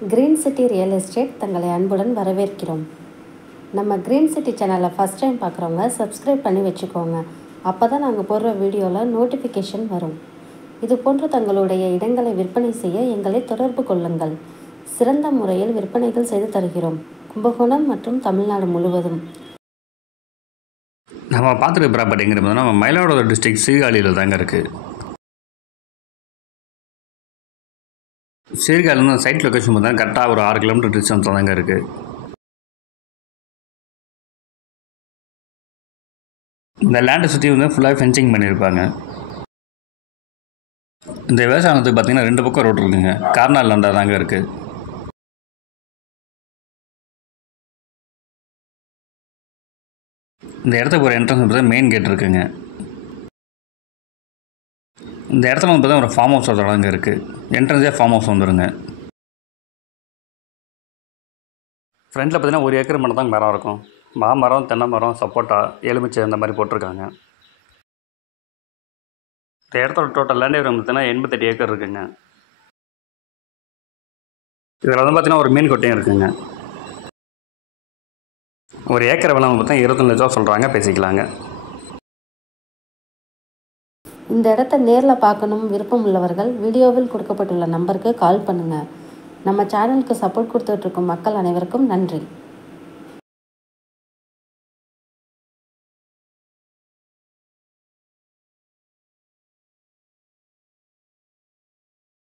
Green city real estate தங்களை அன்புடன் வரவேற்கிறோம். நம்ம கிரீன் சிட்டி சேனலை ஃபஸ்ட் டைம் பார்க்குறவங்க சப்ஸ்கிரைப் பண்ணி வச்சுக்கோங்க. அப்போ தான் நாங்கள் போடுற வீடியோவில் நோட்டிஃபிகேஷன் வரும். இது போன்று தங்களுடைய இடங்களை விற்பனை செய்ய எங்களை தொடர்பு கொள்ளுங்கள். சிறந்த முறையில் விற்பனைகள் செய்து தருகிறோம். கும்பகோணம் மற்றும் தமிழ்நாடு முழுவதும். நம்ம பார்த்துருக்க ப்ராப்பர்ட்டிங்கிறது நம்ம மயிலாடுதுறை டிஸ்ட்ரிக்ட் சீர்காழியில் தாங்க இருக்குது. சீர்காழிலேருந்து சைட் லொக்கேஷன் பார்த்தா கரெக்டாக ஒரு 6 கிலோமீட்டர் டிஸ்டன்ஸ் தாங்க இருக்குது. இந்த லேண்டை சுற்றி ஃபுல்லாக ஃபென்சிங் பண்ணியிருப்பாங்க. இந்த விவசாயத்துக்கு பார்த்தீங்கன்னா 2 பக்கம் ரோடு இருக்குங்க. கார்னர் லேண்டாக தாங்க இருக்குது. இந்த இடத்துக்கு ஒரு என்ட்ரன்ஸ் பார்த்தா மெயின் கேட் இருக்குங்க. இந்த இடத்துல பார்த்தா ஒரு ஃபார்ம் ஹவுஸ் தாங்க இருக்குது. என்ட்ரன்ஸே ஃபார்ம் ஹவுஸ் வந்துடுங்க. ஃப்ரண்ட்டில் பார்த்தீங்கன்னா 1 ஏக்கர் மட்டும் தாங்க மரம் இருக்கும். மாமரம், தென்னை மரம், சப்போட்டா, எலுமிச்சை இந்த மாதிரி போட்டிருக்காங்க. இந்த இடத்தோட டோட்டல் லேண்ட் ஏரியா பார்த்தீங்கன்னா 88 ஏக்கர் இருக்குங்க. இதில் பார்த்தீங்கன்னா ஒரு மீன் கொட்டையும் இருக்குங்க. ஒரு ஏக்கர் விலை பார்த்தா 21 லட்சம் சொல்கிறாங்க, பேசிக்கலாங்க. இந்த இடத்த நேரில் பார்க்கணும் விருப்பம் உள்ளவர்கள் வீடியோவில் கொடுக்கப்பட்டுள்ள நம்பருக்கு கால் பண்ணுங்கள். நம்ம சேனலுக்கு சப்போர்ட் கொடுத்துட்ருக்கும் மக்கள் அனைவருக்கும் நன்றி.